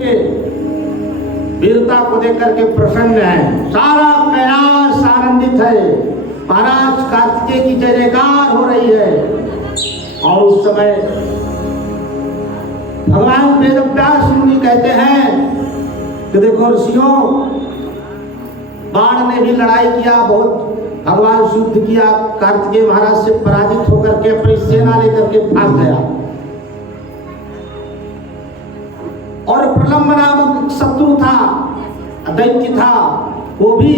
के वीरता को देख करके प्रसन्न है। सारा कैलाश आनंदित है। महाराज कार्तिकेय की जय जयकार हो रही है। और उस समय भगवान वेदव्यास मुनि कहते हैं कि देखो ऋषियों, बाण ने भी लड़ाई किया, बहुत भगवान से युद्ध किया, कार्तिकेय महाराज से पराजित होकर के अपनी सेना लेकर के भाग गया। और प्रलंब नामक शत्रु था, दैत्य था, वो भी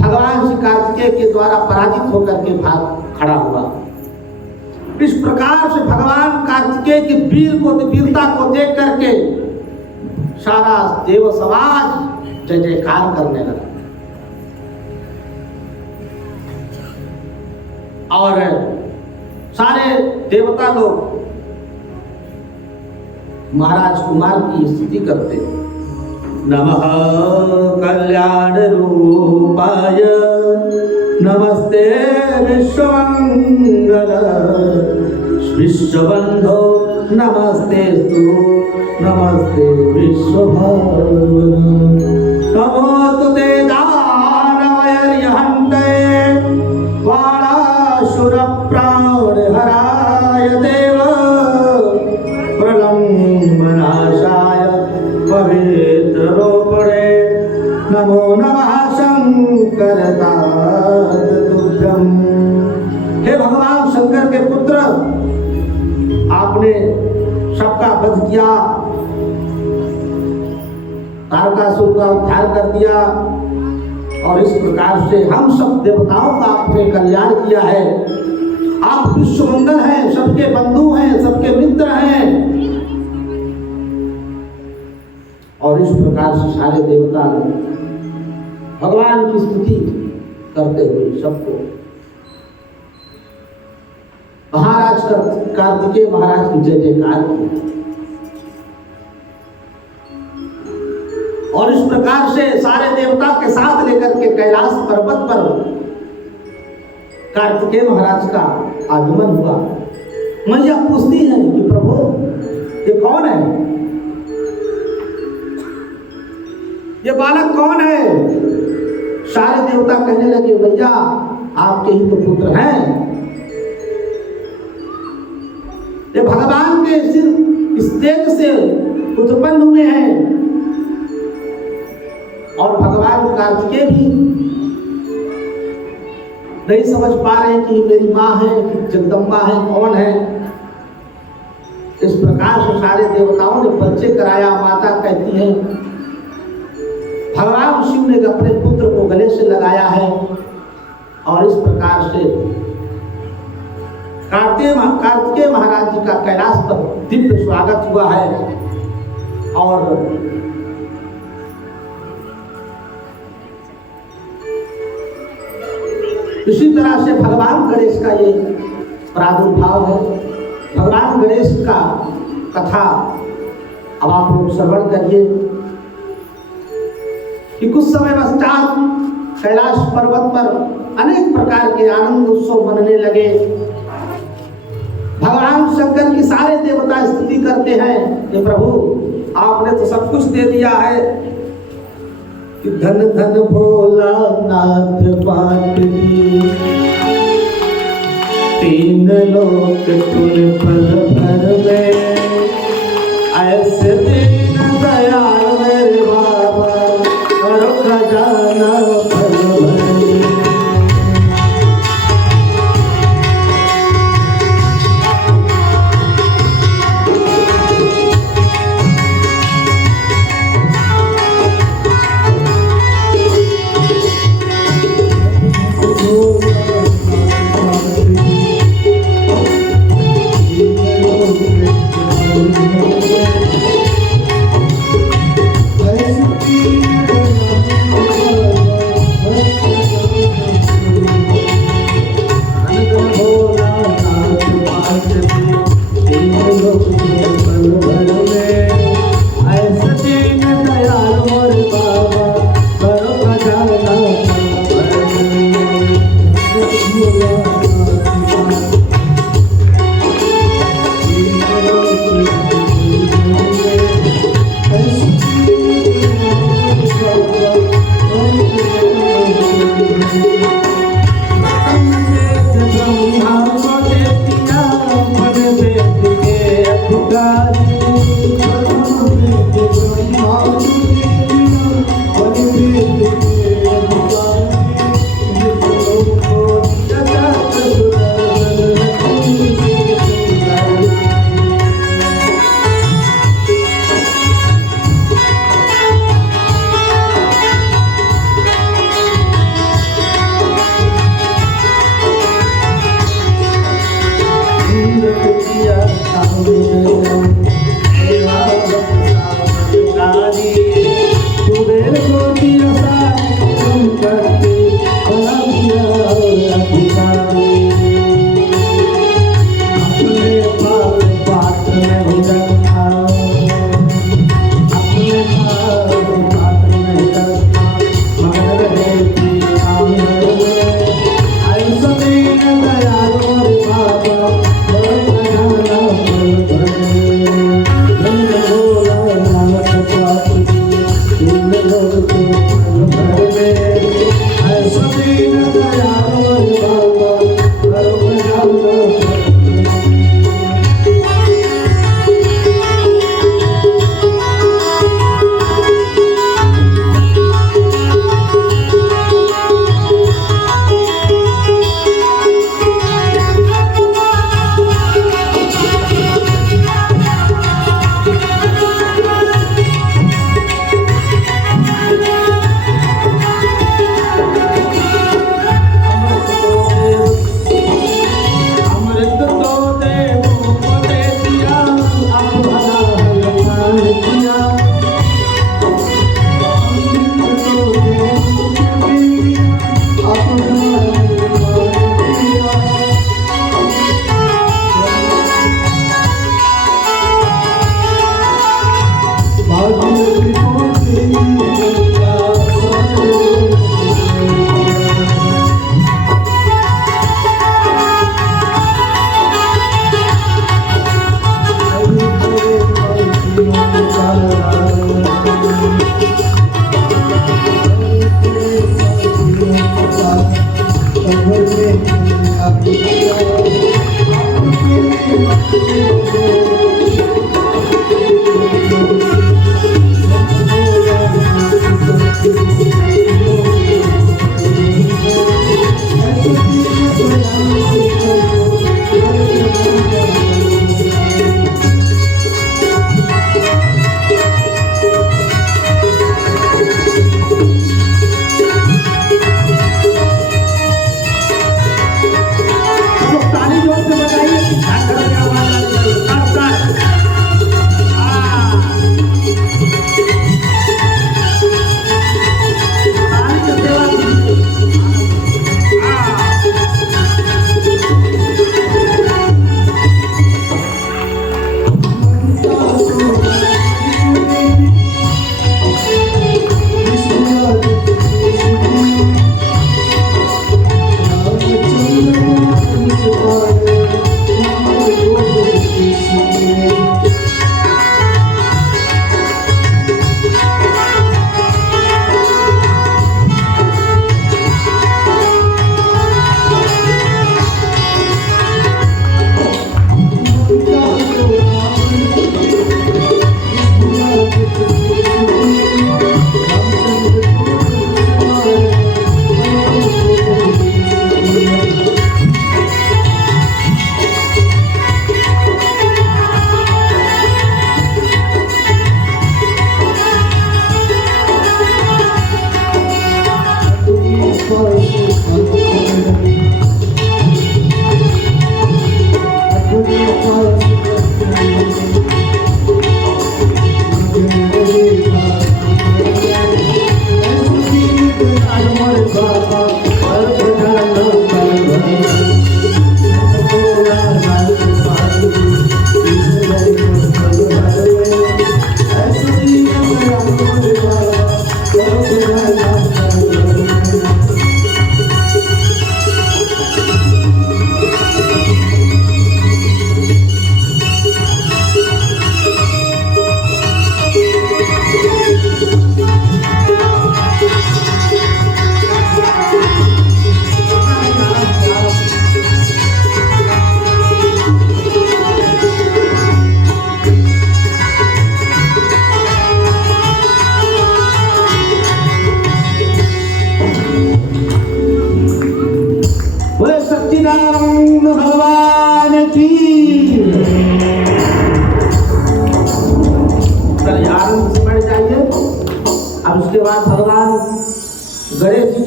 भगवान श्री कार्तिकेय के द्वारा पराजित होकर के भाग खड़ा हुआ। इस प्रकार से भगवान कार्तिकेय के वीरता को देख करके सारा देव समाज जय जयकार करने लगा। और सारे देवता लोग महाराज कुमार की स्तुति करते। नमः कल्याण रूपाय नमस्ते विश्वमंगल विश्वबंधो नमस्तेस्तु नमस्ते विश्वभावना नमोस्तुते दानवयर्यहन्ते वाणासुर प्राणहराय देव प्रलम्बनाशाय पवित्रोपणे नमो नमः शंकर तुभ्यं। हे भगवान शंकर के पुत्र, आपने सबका वध किया, तारकासुर का उद्धार कर दिया और इस प्रकार से हम सब देवताओं का आपने कल्याण किया है। आप विश्वमंगल हैं, सबके बंधु हैं, सबके मित्र हैं। और इस प्रकार से सारे देवता भगवान की स्तुति करते हुए सबको महाराज कार्तिकेय महाराज की जय जयकार की। और इस प्रकार से सारे देवता के साथ लेकर के कैलाश पर्वत पर कार्तिकेय महाराज का आगमन हुआ। मैया पूछती है कि प्रभु ये कौन है, ये बालक कौन है? सारे देवता कहने लगे भैया आपके ही तो पुत्र हैं, ये भगवान के इस तेज से उत्पन्न हुए हैं। और भगवान कार्तिकेय भी नहीं समझ पा रहे कि मेरी माँ है कि जगदम्बा है, कौन है। इस प्रकार से सारे देवताओं ने परिचय कराया। माता कहती है भगवान शिव ने अपने पुत्र को गले से लगाया है। और इस प्रकार से कार्तिकेय महाराज जी का कैलाश पर दिव्य स्वागत हुआ है। और इसी तरह से भगवान गणेश का ये प्रादुर्भाव है। भगवान गणेश का कथा अब आप लोग श्रवण करिए कि कुछ समय पश्चात कैलाश पर्वत पर अनेक प्रकार के आनंद उत्सव मनने लगे। भगवान शंकर की सारे देवता स्तुति करते हैं कि प्रभु आपने तो सब कुछ दे दिया है कि धन धन भोला नाथ पार्वती, तीन लोक तुल फल भर में, ऐसे दीन दयाल मेरे बाबा करो खजाना फल भर।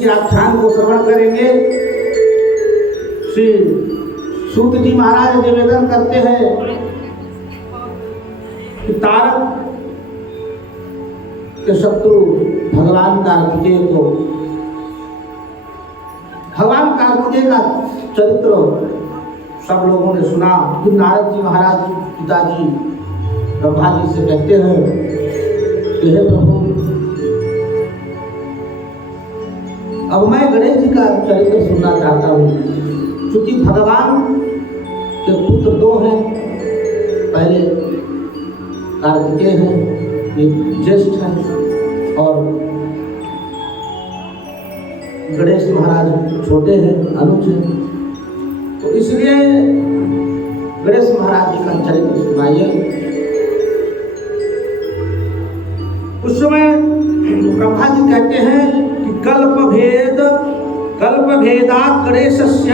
आख्यान को श्रवण करेंगे। श्री सूत जी महाराज निवेदन करते हैं कि तारक के शत्रु भगवान कार्तिकेय को, भगवान कार्तिकेय का चरित्र सब लोगों ने सुना कि नारद जी महाराज पिताजी ब्रह्मा जी से कहते हैं कि हे प्रभु, अब मैं गणेश जी का चरित्र सुनना चाहता हूँ। क्योंकि भगवान के पुत्र दो हैं, पहले कार्तिकेय हैं, ये ज्येष्ठ हैं, और गणेश महाराज छोटे हैं, अनुज हैं। तो इसलिए गणेश महाराज जी का चरित्र सुनाइए। उस समय ब्रह्मा जी कहते हैं कि कल्प भेदात् गणेशस्य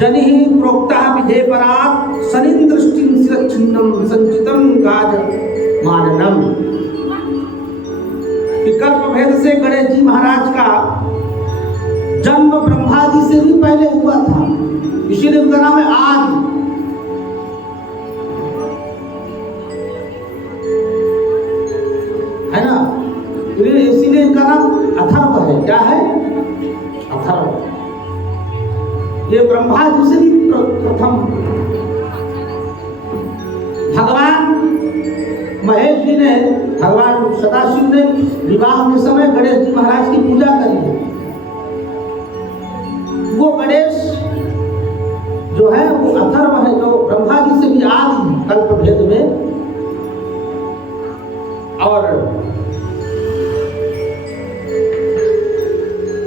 जनिः प्रोक्तः विधे परात् सनिन्द्रष्टिं शिरच्छिन्नं संचितं गाज माननम। कि कल्प भेद से गणेश जी महाराज का जन्म ब्रह्मा जी से भी पहले हुआ था, इसीलिए उनका नाम है आदि। है ना, इसीलिए इनका नाम अथर्व है। क्या है? अथर्व। ये ब्रह्मा जी से भी प्रथम। भगवान महेश जी ने, भगवान सदाशिव ने विवाह के समय गणेश जी महाराज की पूजा करी है। वो गणेश जो है वो अथर्व है, जो ब्रह्मा जी से भी आदि कल्प भेद में और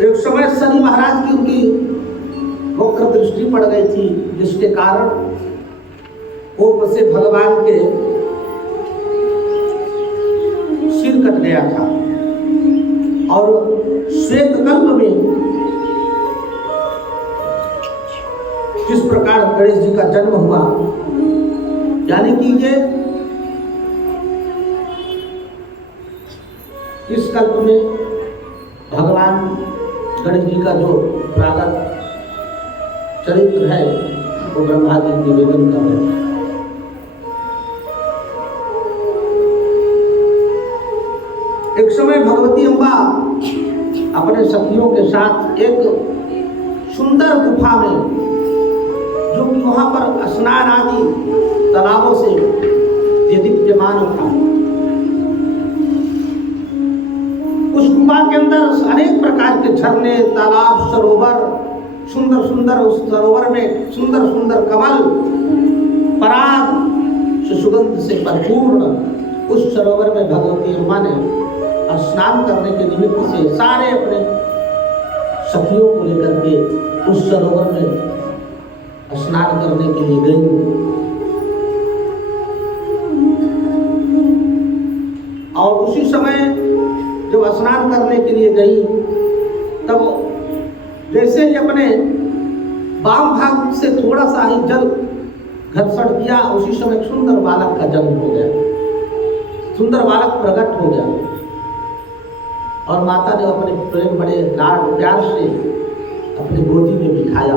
एक समय शनि महाराज की उनकी वक्र दृष्टि पड़ गई थी, जिसके कारण कोप से भगवान के सिर कट गया था। और श्वेत कल्प में किस प्रकार गणेश जी का जन्म हुआ, यानी कि ये इस कल्प में भगवान गणेश जी का जो प्रागत चरित्र है वो ब्रह्मा जी निवेदन कर रहे हैं। एक समय भगवती अम्बा अपने सखियों के साथ एक सुंदर गुफा में, जो कि वहां पर स्नान आदि तालाबों से दीप्यमान था, उस गुफा के अंदर अनेक प्रकार के झरने, तालाब, सरोवर, सुंदर सुंदर, उस सरोवर में सुंदर सुंदर कमल, पराग सुगंध से परिपूर्ण उस सरोवर में भगवती अम्मा ने स्नान करने के निमित्त से सारे अपने सखियों को लेकर के उस सरोवर में स्नान करने के लिए गई। और उसी समय जब स्नान करने के लिए गई, तब जैसे ही अपने वाम भाग से थोड़ा सा ही जल घर्षण किया, उसी समय एक सुंदर बालक का जन्म हो गया। सुंदर बालक प्रकट हो गया और माता ने अपने प्रेम बड़े लाड प्यार से अपनी गोदी में बिठाया।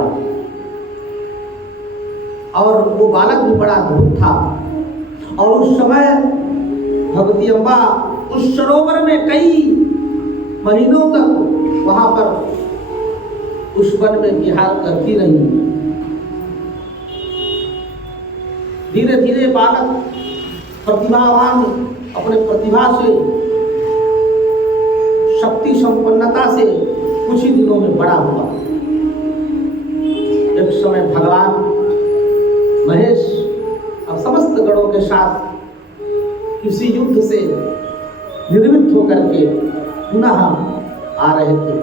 और वो बालक भी बड़ा अद्भुत था। और उस समय भगवती अम्बा उस सरोवर में कई महीनों तक वहां पर उस वन में विहार करती रही। धीरे धीरे बालक प्रतिभावान अपने प्रतिभा से, शक्ति संपन्नता से कुछ ही दिनों में बड़ा हुआ। एक समय भगवान महेश अब समस्त गणों के साथ किसी युद्ध से निर्मित होकर के पुनः आ रहे थे।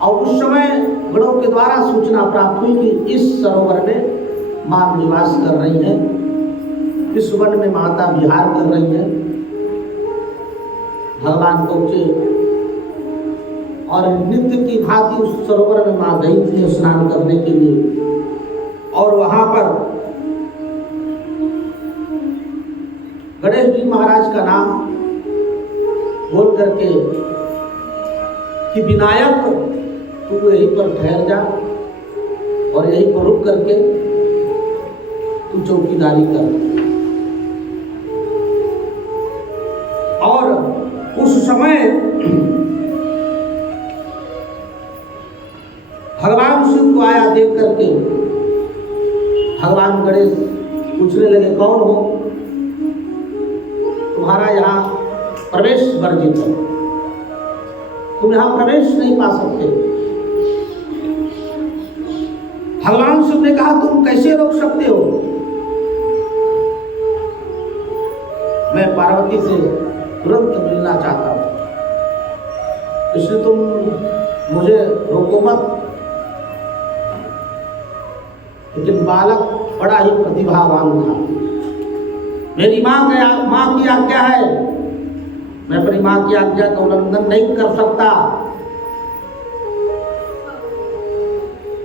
और उस समय गणों के द्वारा सूचना प्राप्त हुई कि इस सरोवर में मां निवास कर रही हैं, इस वन में माता विहार कर रही हैं। भगवान पहुंचे और नित्य की भांति उस सरोवर में मां गई थी स्नान करने के लिए। और वहां पर गणेश जी महाराज का नाम बोल करके कि विनायक तू यहीं पर ठहर जा और यहीं पर रुक करके तू चौकीदारी कर। और उस समय भगवान शिव को आया देख करके भगवान गणेश पूछने लगे, कौन हो? तुम्हारा यहाँ प्रवेश वर्जित है, तुम यहाँ प्रवेश नहीं पा सकते। भगवान शिव ने कहा, तुम कैसे रोक सकते हो? मैं पार्वती से तुरंत मिलना चाहता हूं, इसलिए तुम मुझे रोको मत। लेकिन बालक बड़ा ही प्रतिभावान था। मेरी माँ की आज्ञा है, मैं अपनी माँ की आज्ञा का उल्लंघन नहीं कर सकता।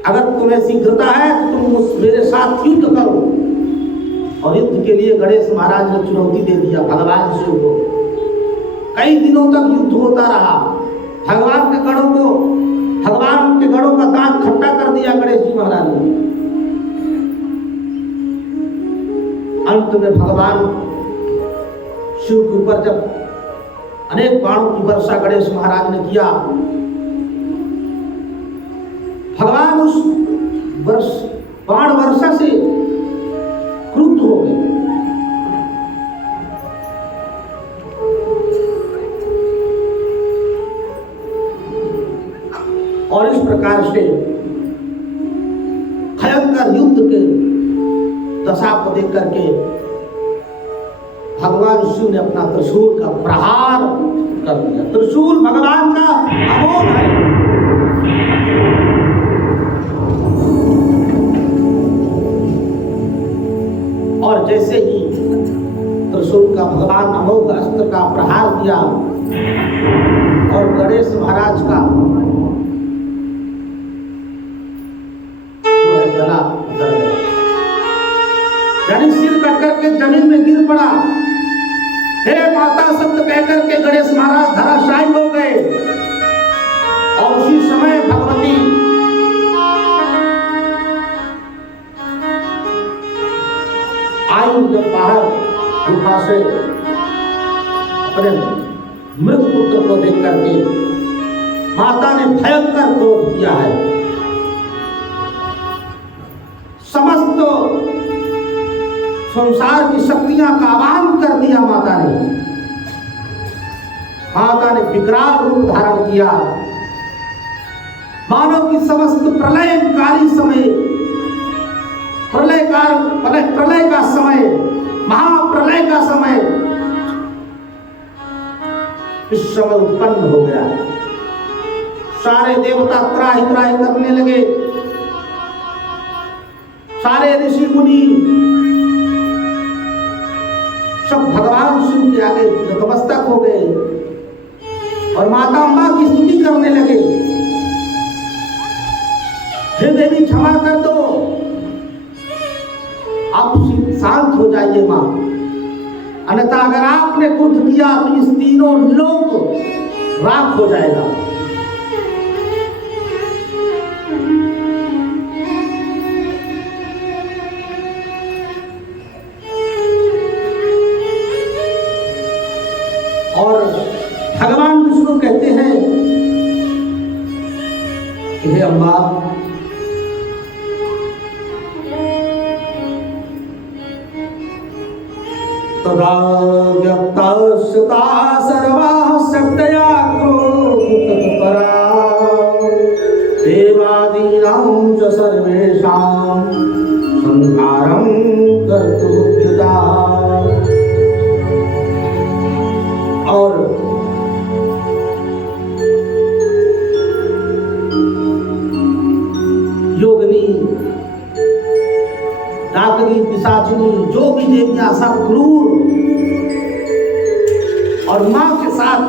अगर तुम्हें शीघ्रता है तो तुम मेरे साथ युद्ध करो। और युद्ध के लिए गणेश महाराज ने चुनौती दे दिया भगवान शिव को। कई दिनों तक युद्ध होता रहा। भगवान के गणों का दांत खट्टा कर दिया गणेश जी महाराज ने। अंत में भगवान शिव के ऊपर जब अनेक बाणों की वर्षा गणेश महाराज ने किया, भगवान उस बाण वर्षा से क्रुद्ध हो गए। और इस प्रकार से भयंकर युद्ध के दशा को देख करके भगवान शिव ने अपना त्रिशूल का प्रहार कर दिया। त्रिशूल भगवान का अमोघ है। और जैसे ही त्रिशूल का भगवान अमोघ अस्त्र का प्रहार किया और गणेश महाराज का जो है गला उतर गया, यानी सिर कट करके जमीन में गिर पड़ा। हे माता शब्द कहकर के गणेश महाराज धराशायी हो गए। और उसी समय भगवती आई जब बाहर गुफा से अपने मृत पुत्र को देख करके माता ने भयंकर क्रोध किया है। समस्त संसार की शक्तियां का आह्वान कर दिया माता ने। माता ने विकराल रूप धारण किया, मानव की समस्त प्रलयकारी समय, प्रलय का समय, महाप्रलय का समय इस समय उत्पन्न हो गया। सारे देवता त्राहि त्राहि करने लगे, सारे ऋषि मुनि सब भगवान शिव के आगे नतमस्तक हो गए और माता अम्बा की स्तुति करने लगे। हे देवी क्षमा कर दो, आप शांत हो जाइए मां, अन्यथा अगर आपने क्रोध किया तो इस तीनों लोक राख हो जाएगा। और भगवान विष्णु कहते हैं हे अम्बा, तदा व्यक्तस्ता सर्वाः शक्तया क्रोधतत्परा देवादीनां च सर्वेषां संहारं कर्तुमुद्यता। और योगिनी, डाकनी, पिशाचिनी, जो भी देवियां सब क्रूर और मां के साथ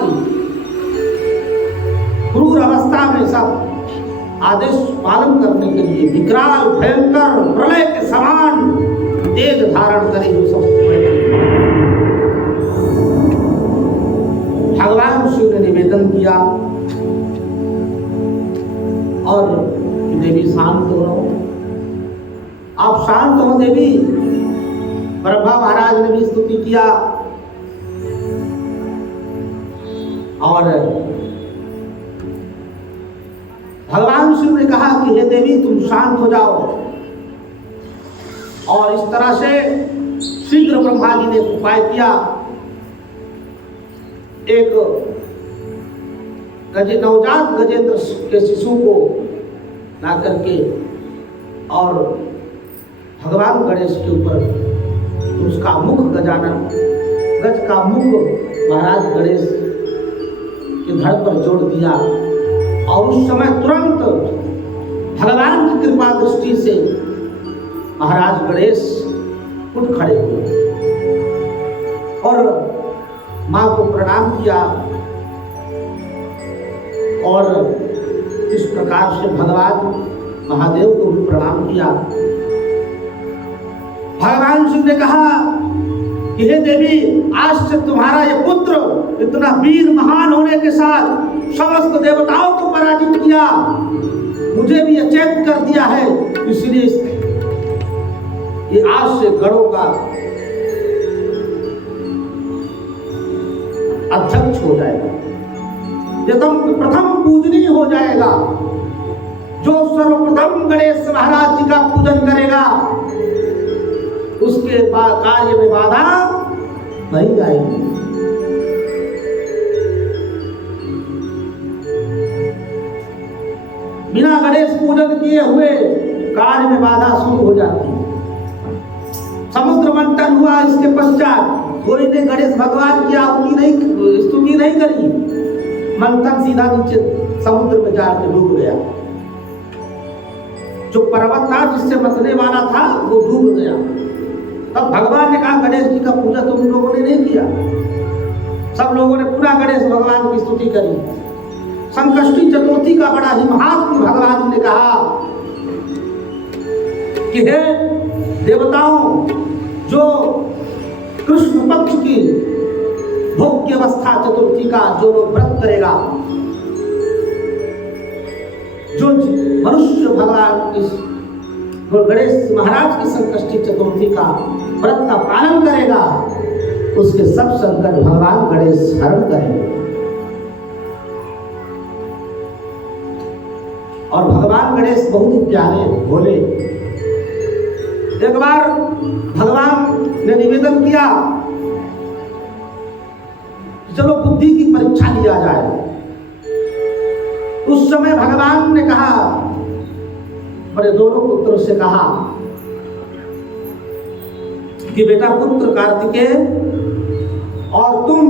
क्रूर अवस्था में सब आदेश पालन करने के लिए विकराल भयंकर प्रलय के समान तेज धारण करे जो सब भगवान शिव ने निवेदन किया और देवी शांत हो, आप शांत हो देवी। ब्रह्मा महाराज ने भी स्तुति किया और भगवान शिव ने कहा कि हे देवी तुम शांत हो जाओ। और इस तरह से शीघ्र ब्रह्मा जी ने उपाय किया। एक नवजात गजेंद्र के शिशु को ला करके और भगवान गणेश के ऊपर उसका मुख गजानन, गज का मुख महाराज गणेश के धड़ पर जोड़ दिया। और उस समय तुरंत भगवान की कृपा दृष्टि से महाराज गणेश उठ खड़े हुए और मां को प्रणाम किया। और इस प्रकार से भगवान महादेव को भी प्रणाम किया। भगवान शिव ने कहा कि हे देवी, आज से तुम्हारा ये पुत्र इतना वीर महान होने के साथ समस्त देवताओं को पराजित किया, मुझे भी अचेत कर दिया है, इसलिए ये आज से गणों का अध्यक्ष हो जाएगा, ये तो प्रथम पूजनीय हो जाएगा। जो सर्वप्रथम गणेश महाराज जी का पूजन करेगा उसके कार्य में बाधा नहीं आएगी। बिना गणेश पूजन किए हुए कार्य में बाधा शुरू हो जाती है। समुद्र मंथन हुआ, इसके पश्चात कोई ने गणेश भगवान की आहुति नहीं, स्तुति नहीं करी। मंथन सीधा नीचे समुद्र में जाकर डूब गया। जो पर्वत था जिससे बचने वाला था वो डूब गया। तब भगवान ने कहा गणेश जी का पूजा तुम लोगों ने नहीं किया। सब लोगों ने पुनः गणेश भगवान की स्तुति करी। संकष्टी चतुर्थी का बड़ा ही महात्म भगवान ने कहा कि हे देवताओं, जो कृष्ण पक्ष की भोग्य अवस्था चतुर्थी का जो लोग व्रत करेगा, जो मनुष्य भगवान इस गणेश महाराज की संकष्टी चतुर्थी का व्रत का पालन करेगा, उसके सब संकट भगवान गणेश हरण करेंगे। और भगवान गणेश बहुत ही प्यारे भोले। एक बार भगवान ने निवेदन किया, चलो बुद्धि की परीक्षा लिया जाए। उस समय भगवान ने कहा, अपने दोनों पुत्रों से कहा कि बेटा पुत्र कार्तिकेय और तुम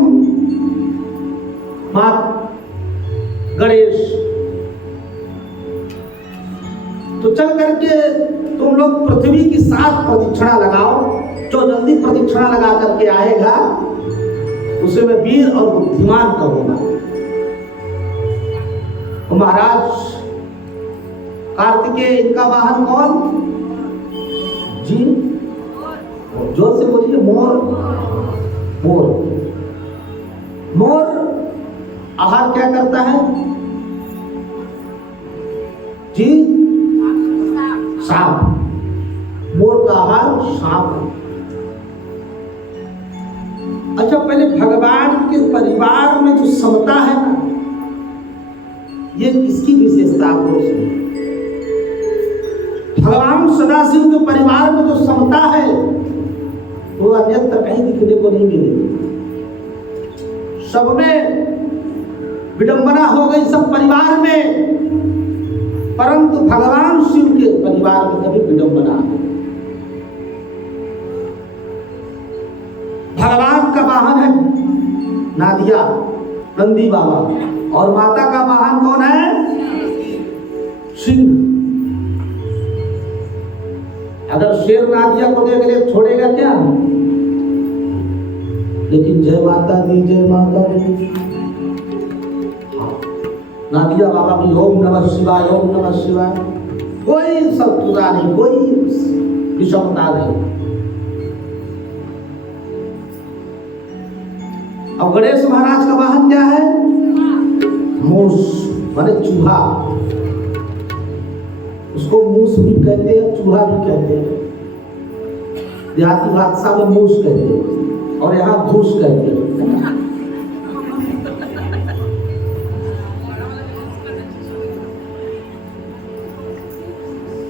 मां गणेश, तो चल करके तुम लोग पृथ्वी की 7 प्रदक्षिणा लगाओ। जो जल्दी प्रदक्षिणा लगा करके आएगा उसे मैं वीर और बुद्धिमान कहूंगा। तो महाराज कार्तिकेय, इनका वाहन कौन जी? जोर से बोलिए। मोर। मोर। मोर आहार क्या करता है जी? सांप। मोर का आहार सांप है। अच्छा, पहले भगवान के परिवार में जो समता है ना, ये इसकी विशेषता आप लोग सुनिए। भगवान सदाशिव के परिवार में जो समता है वो अन्यत्र कहीं दिखने को नहीं मिलेगी। सब में विडंबना हो गई, सब परिवार में, परंतु भगवान शिव के परिवार में कभी विडंबना नहीं। भगवान का वाहन है नादिया, नंदी बाबा, और माता का वाहन कौन है? सिंह। अगर शेर नादिया को देख ले छोड़ेगा क्या? लेकिन जय माता दी, जय माता दी। नादिया बाबा भी ओम नमः शिवाय, ओम नमः शिवाय। कोई शत्रुता नहीं, कोई विषमता नहीं। अब गणेश महाराज का वाहन क्या है? मूस, माने चूहा। उसको मूस भी कहते हैं, चूहा भी कहते हैं। देहाती भाषा में मूस कहते हैं और यहाँ घूस कहते हैं।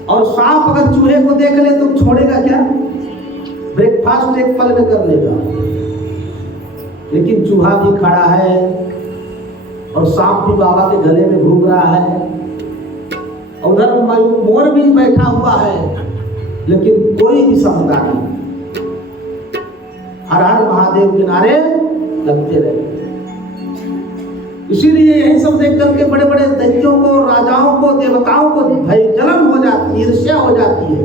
और सांप अगर चूहे को देख ले तो छोड़ेगा क्या? ब्रेकफास्ट एक पल में कर लेगा। लेकिन चूहा भी खड़ा है और सांप भी बाबा के गले में घूम रहा है। उधर मोर भी बैठा हुआ है, लेकिन कोई भी समझता नहीं। हर हर महादेव के नारे लगते रहे। इसीलिए यही सब देख करके बड़े बड़े दैत्यों को, राजाओं को, देवताओं को भय जलन हो जाती है, ईर्ष्या हो जाती है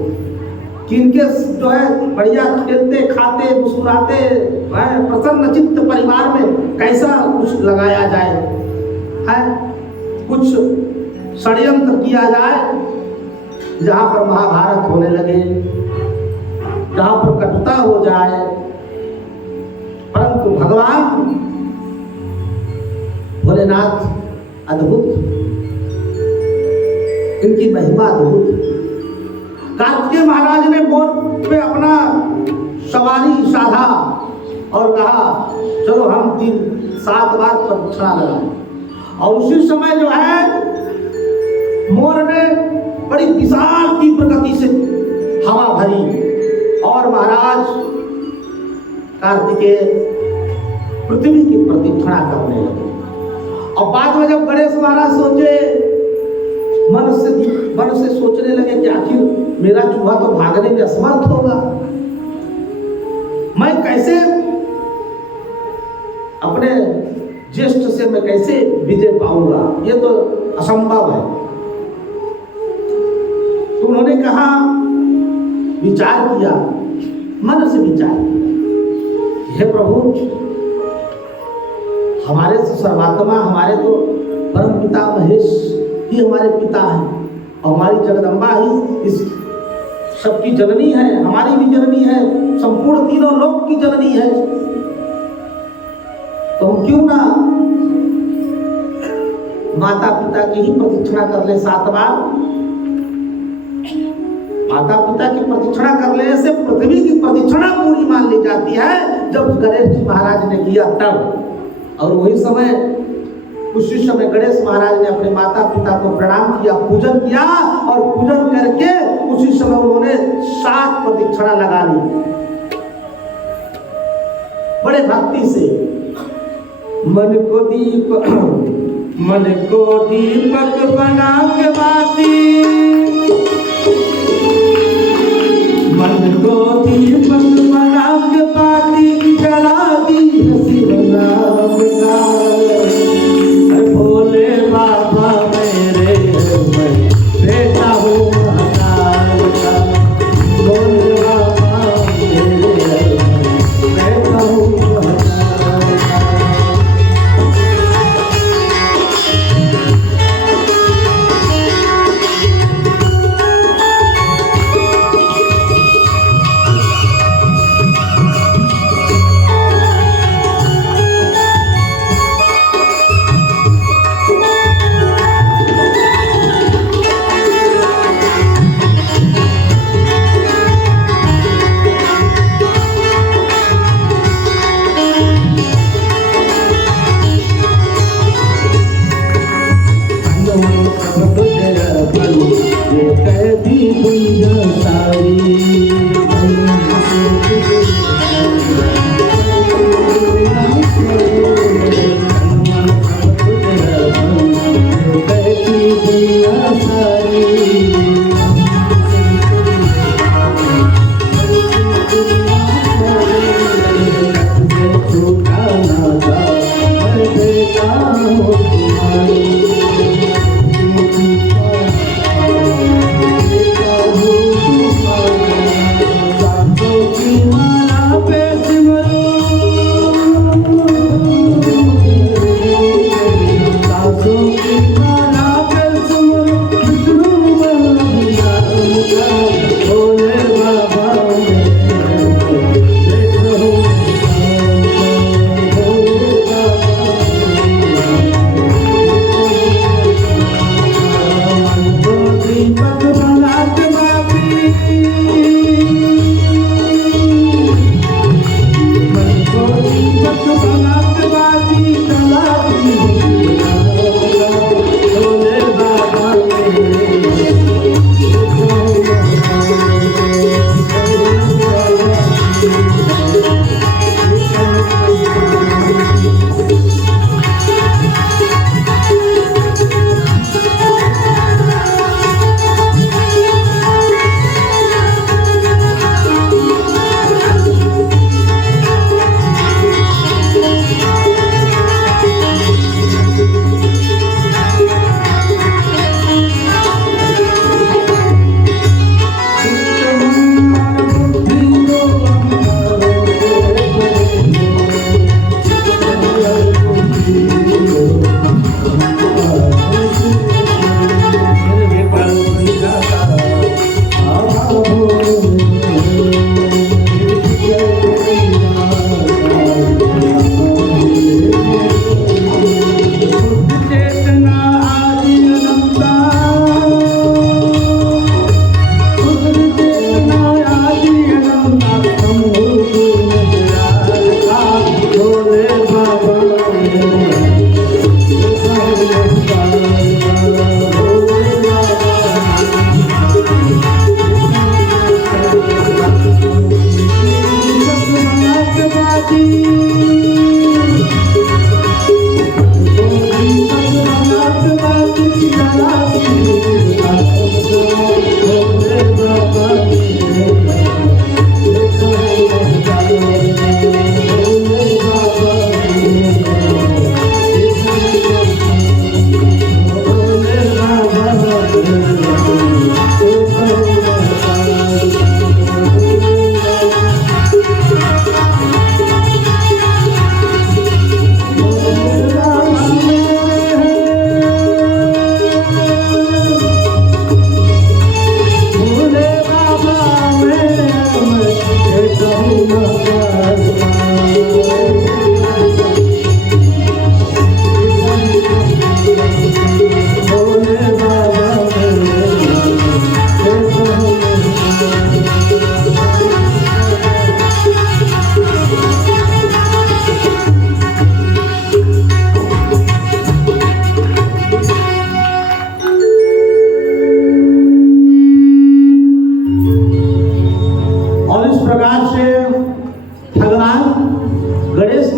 कि इनके जो है बढ़िया खेलते खाते मुस्कुराते प्रसन्न चित्त परिवार में कैसा कुछ लगाया जाए, है कुछ षड्यंत्र किया जाए जहां पर महाभारत होने लगे, जहां पर कटुता हो जाए। परंतु भगवान भोलेनाथ अद्भुत, इनकी महिमा अद्भुत। कार्तिकेय महाराज ने मोर पे अपना सवारी साधा और कहा चलो हम 7 बार प्रदक्षिणा लगाएं। और उसी समय जो है मोर ने बड़ी विशाल तीव्र गति से हवा भरी और महाराज कार्तिकेय पृथ्वी की प्रदक्षिणा करने लगे। और बाद में जब गणेश महाराज सोचे, मन से सोचने लगे कि आखिर मेरा चूहा तो भागने में असमर्थ होगा, मैं कैसे अपने ज्येष्ठ से मैं कैसे विजय पाऊंगा, ये तो असंभव है। तो उन्होंने कहा, विचार किया, मन से विचार किया, हे प्रभु, हमारे से सर्वात्मा, हमारे तो परम पिता महेश ही हमारे पिता हैं और हमारी जगदम्बा ही इस सबकी जननी है, हमारी भी जननी है, संपूर्ण तीनों लोक की जननी है। तो हम क्यों ना माता पिता की ही प्रदक्षिणा कर ले 7 बार। माता पिता की प्रदक्षिणा करने से पृथ्वी की प्रदक्षिणा पूरी मान ली जाती है। जब गणेश जी महाराज ने किया तब, और वही समय उसी समय गणेश महाराज ने अपने माता पिता को प्रणाम किया, पूजन किया, और पूजन करके उसी समय उन्होंने 7 प्रदक्षिणा लगा ली बड़े भक्ति से। मन को दीपक बना के बाती, मन को दीपक बना के बाती, जला दी हसी नाम का। भोले बाबा मेरे, मैं बेटा हूँ महाकाल का। भोले बाबा मेरे, बेटा हूँ महाकाल का।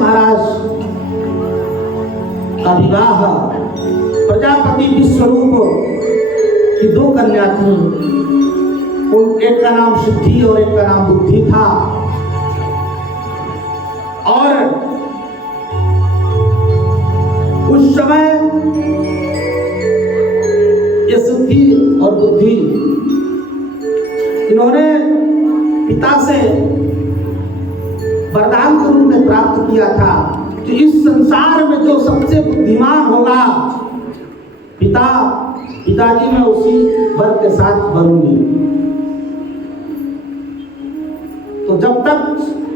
महाराज का विवाह प्रजापति विश्वरूप की 2 कन्या थी। उन एक का नाम सिद्धि और एक का नाम बुद्धि था। और उस समय ये सिद्धि और बुद्धि इन्होंने पिता से वरदान के रूप में प्राप्त किया था कि इस संसार में जो सबसे बुद्धिमान होगा पिताजी मैं उसी वर के साथ भरूंगी। तो जब तक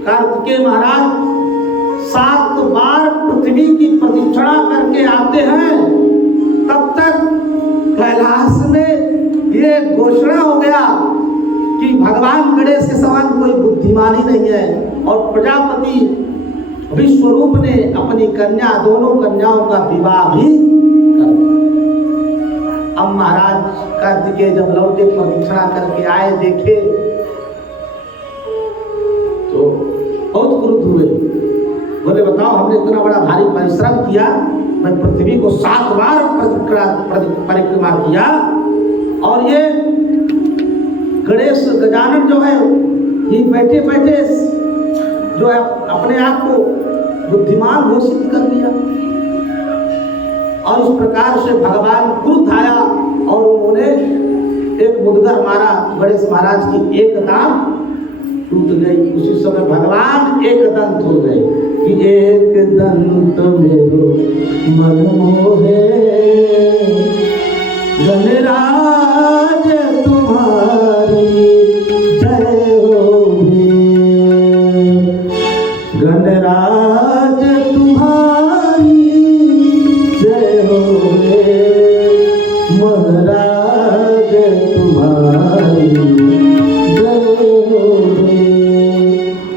कार्तिकेय महाराज 7 बार पृथ्वी की प्रदक्षिणा करके आते हैं, तब तक कैलाश में ये घोषणा हो गया कि भगवान गणेश के समान कोई बुद्धिमानी नहीं है। और प्रजापति विश्वरूप ने अपनी कन्या, दोनों कन्याओं का विवाह भी कर दिया। अब महाराज कार्तिकेय जब लौटे, प्रदक्षिणा करके आए, देखे तो बहुत क्रुद्ध हुए। बोले बताओ, हमने इतना बड़ा भारी परिश्रम किया, मैं पृथ्वी को 7 बार परिक्रमा किया, और ये गणेश गजानन जो है ये बैठे बैठे जो है अपने आप को बुद्धिमान घोषित कर दिया। और इस प्रकार से भगवान क्रुद्ध आया और उन्होंने एक मुदगर मारा। गणेश महाराज की एक दांत टूट गई। उसी समय भगवान एक दंत हो गए कि एक दंत मेरो मन मोहे, गणराज तुम्हारी जय हो, गणराज तुम्हारी जय हो, महाराज तुम्हारी जय हो।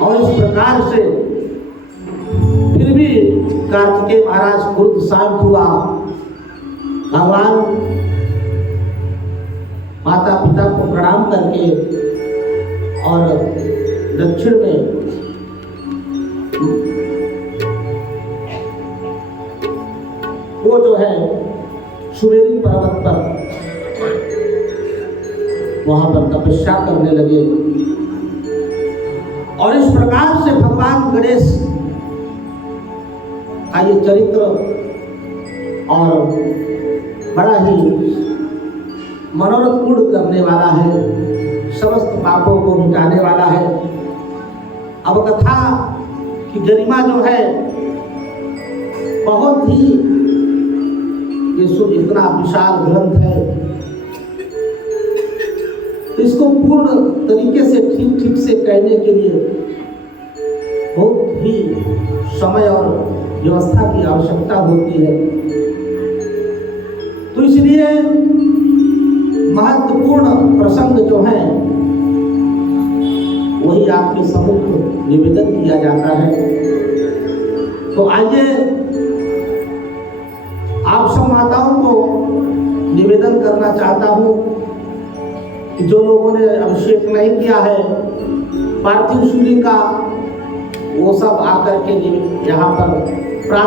और इस प्रकार से फिर भी कार्तिकेय महाराज क्रुद्ध शांत हुआ। भगवान माता पिता को प्रणाम करके और दक्षिण में वो जो है सुमेरु पर्वत पर वहां पर तपस्या करने लगे। और इस प्रकार से भगवान गणेश का ये चरित्र और बड़ा ही मनोरथ पूर्ण करने वाला है, समस्त पापों को मिटाने वाला है। अब कथा की गरिमा जो है बहुत ही, ये सुन इतना विशाल ग्रंथ है, इसको पूर्ण तरीके से ठीक से कहने के लिए बहुत ही समय और व्यवस्था की आवश्यकता होती है। तो इसलिए महत्वपूर्ण प्रसंग जो है वही आपके सम्मुख निवेदन किया जाता है। तो आइए आप सब माताओं को निवेदन करना चाहता हूँ कि जो लोगों ने अभिषेक नहीं किया है पार्थिव सूर्य का, वो सब आकर के यहाँ पर प्रातः